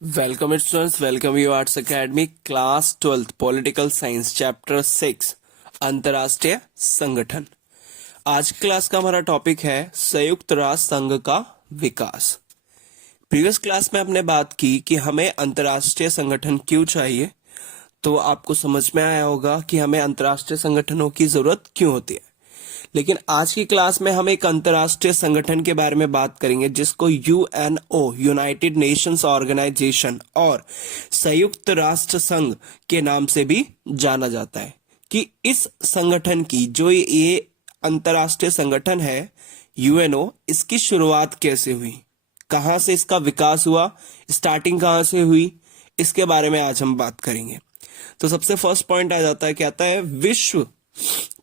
Welcome students, welcome you arts academy class 12th political science chapter 6 अंतर्राष्ट्रीय संगठन। आज की क्लास का हमारा टॉपिक है संयुक्त राष्ट्र संघ का विकास। प्रीवियस क्लास में हमने बात की कि हमें अंतर्राष्ट्रीय संगठन क्यों चाहिए, तो आपको समझ में आया होगा कि हमें अंतर्राष्ट्रीय संगठनों की जरूरत क्यों होती है। लेकिन आज की क्लास में हम एक अंतर्राष्ट्रीय संगठन के बारे में बात करेंगे जिसको यूएनओ यूनाइटेड नेशंस ऑर्गेनाइजेशन और संयुक्त राष्ट्र संघ के नाम से भी जाना जाता है। कि इस संगठन की जो ये अंतर्राष्ट्रीय संगठन है यूएनओ, इसकी शुरुआत कैसे हुई, कहां से इसका विकास हुआ, स्टार्टिंग कहां से हुई, इसके बारे में आज हम बात करेंगे। तो सबसे फर्स्ट पॉइंट आ जाता है, क्या आता है,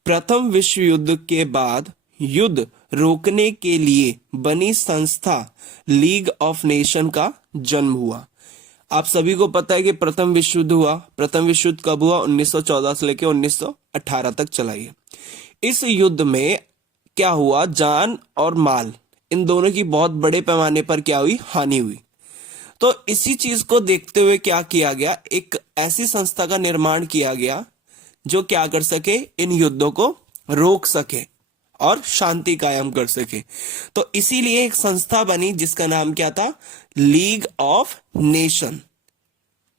प्रथम विश्व युद्ध के बाद युद्ध रोकने के लिए बनी संस्था लीग ऑफ नेशन का जन्म हुआ। आप सभी को पता है कि प्रथम विश्व युद्ध हुआ। प्रथम विश्व युद्ध कब हुआ? 1914 से लेकर 1918 तक चला है। इस युद्ध में क्या हुआ, जान और माल इन दोनों की बहुत बड़े पैमाने पर क्या हुई, हानि हुई। तो इसी चीज को देखते हुए क्या किया गया, एक ऐसी संस्था का निर्माण किया गया जो क्या कर सके, इन युद्धों को रोक सके और शांति कायम कर सके। तो इसीलिए एक संस्था बनी जिसका नाम क्या था, लीग ऑफ नेशन।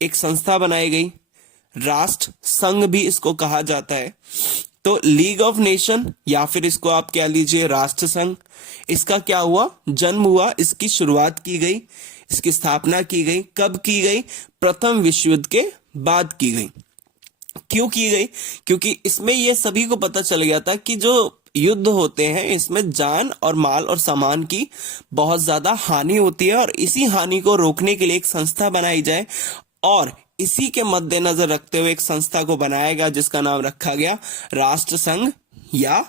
एक संस्था बनाई गई, राष्ट्र संघ भी इसको कहा जाता है। तो लीग ऑफ नेशन या फिर इसको आप क्या लीजिए, राष्ट्र संघ, इसका क्या हुआ, जन्म हुआ, इसकी शुरुआत की गई, इसकी स्थापना की गई। कब की गई? प्रथम विश्व युद्ध के बाद की गई। क्यों की गई? क्योंकि इसमें यह सभी को पता चल गया था कि जो युद्ध होते हैं इसमें जान और माल और सामान की बहुत ज्यादा हानि होती है और इसी हानि को रोकने के लिए एक संस्था बनाई जाए। और इसी के मद्देनजर रखते हुए एक संस्था को बनाया गया जिसका नाम रखा गया राष्ट्र संघ या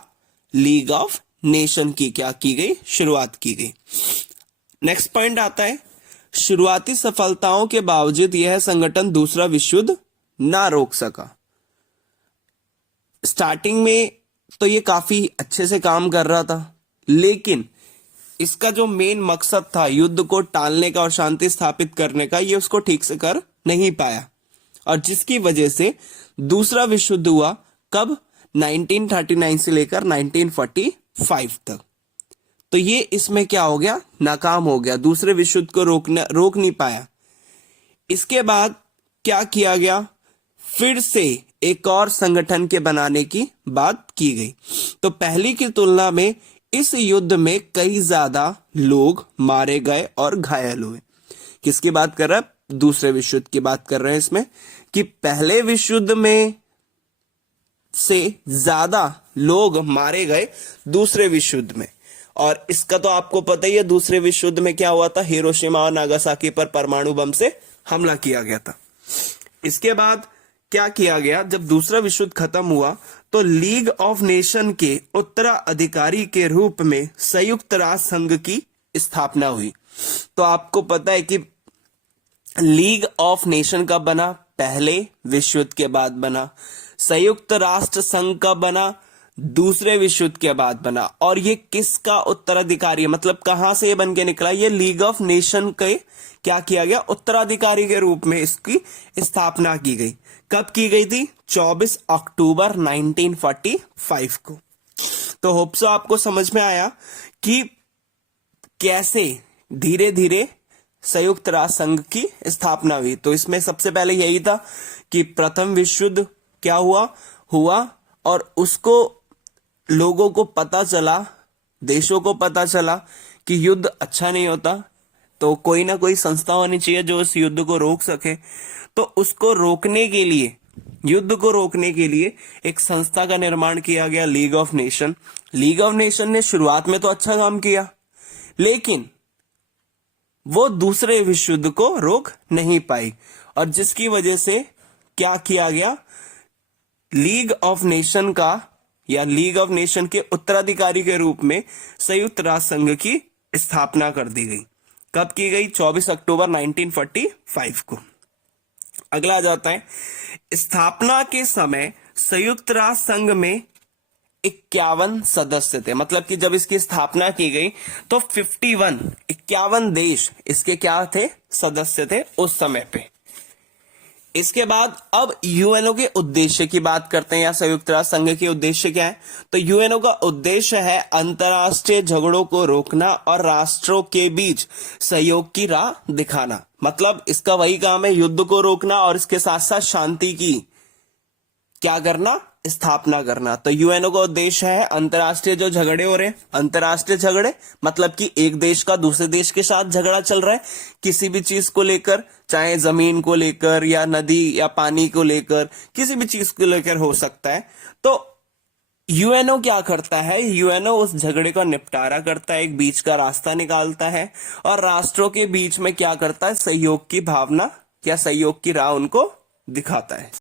लीग ऑफ नेशन की क्या की गई, शुरुआत की गई। नेक्स्ट पॉइंट आता है, शुरुआती सफलताओं के बावजूद यह संगठन दूसरा विश्व युद्ध ना रोक सका। स्टार्टिंग में तो ये काफी अच्छे से काम कर रहा था, लेकिन इसका जो मेन मकसद था युद्ध को टालने का और शांति स्थापित करने का, ये उसको ठीक से कर नहीं पाया और जिसकी वजह से दूसरा विश्व युद्ध हुआ। कब? 1939 से लेकर 1945 तक। तो ये इसमें क्या हो गया, नाकाम हो गया, दूसरे विश्व युद्ध को रोक नहीं पाया। इसके बाद क्या किया गया, फिर से एक और संगठन के बनाने की बात की गई। तो पहली की तुलना में इस युद्ध में कई ज्यादा लोग मारे गए और घायल हुए। किसकी बात कर रहा है? दूसरे विश्व युद्ध की बात कर रहे हैं इसमें, कि पहले विश्व युद्ध में से ज्यादा लोग मारे गए दूसरे विश्व युद्ध में। और इसका तो आपको पता ही है, दूसरे विश्व युद्ध में क्या हुआ था, हिरोशिमा और नागासाकी पर परमाणु बम से हमला किया गया था। इसके बाद क्या किया गया, जब दूसरा विश्व युद्ध खत्म हुआ तो लीग ऑफ नेशन के उत्तराधिकारी के रूप में संयुक्त राष्ट्र संघ की स्थापना हुई। तो आपको पता है कि लीग ऑफ नेशन कब बना, पहले विश्व युद्ध के बाद बना। संयुक्त राष्ट्र संघ कब बना, दूसरे विश्व युद्ध के बाद बना। और ये किसका उत्तराधिकारी है, मतलब कहां से ये बन के निकला, ये लीग ऑफ नेशन के क्या किया गया, उत्तराधिकारी के रूप में इसकी स्थापना की गई। कब की गई थी? 24 अक्टूबर 1945 को। तो होप सो आपको समझ में आया कि कैसे धीरे धीरे संयुक्त राष्ट्र संघ की स्थापना हुई। तो इसमें सबसे पहले यही था कि प्रथम विश्व युद्ध क्या हुआ और उसको लोगों को पता चला, देशों को पता चला कि युद्ध अच्छा नहीं होता, तो कोई ना कोई संस्था होनी चाहिए जो इस युद्ध को रोक सके। तो उसको रोकने के लिए, युद्ध को रोकने के लिए एक संस्था का निर्माण किया गया, league of nation. League of nation ने शुरुआत में तो अच्छा काम किया, लेकिन वो दूसरे विश्व युद्ध को रोक नहीं पाई और जिसकी वजह से क्या किया गया, लीग ऑफ नेशन का या लीग ऑफ नेशन के उत्तराधिकारी के रूप में संयुक्त राष्ट्र संघ की स्थापना कर दी गई। कब की गई? 24 अक्टूबर 1945 को। अगला आ जाता है, स्थापना के समय संयुक्त राष्ट्र संघ में 51 सदस्य थे। मतलब कि जब इसकी स्थापना की गई तो 51 देश इसके क्या थे, सदस्य थे उस समय पे। इसके बाद अब यूएनओ के उद्देश्य की बात करते हैं, या संयुक्त राष्ट्र संघ के उद्देश्य क्या है। तो यूएनओ का उद्देश्य है अंतर्राष्ट्रीय झगड़ों को रोकना और राष्ट्रों के बीच सहयोग की राह दिखाना। मतलब इसका वही काम है, युद्ध को रोकना और इसके साथ साथ शांति की क्या करना, स्थापना करना। तो यूएनओ का उद्देश्य है अंतर्राष्ट्रीय जो झगड़े हो रहे हैं, अंतर्राष्ट्रीय झगड़े मतलब कि एक देश का दूसरे देश के साथ झगड़ा चल रहा है किसी भी चीज को लेकर, चाहे जमीन को लेकर या नदी या पानी को लेकर, किसी भी चीज को लेकर हो सकता है। तो यूएनओ क्या करता है, यूएनओ उस झगड़े का निपटारा करता है, एक बीच का रास्ता निकालता है और राष्ट्रों के बीच में क्या करता है, सहयोग की भावना या सहयोग की राह उनको दिखाता है।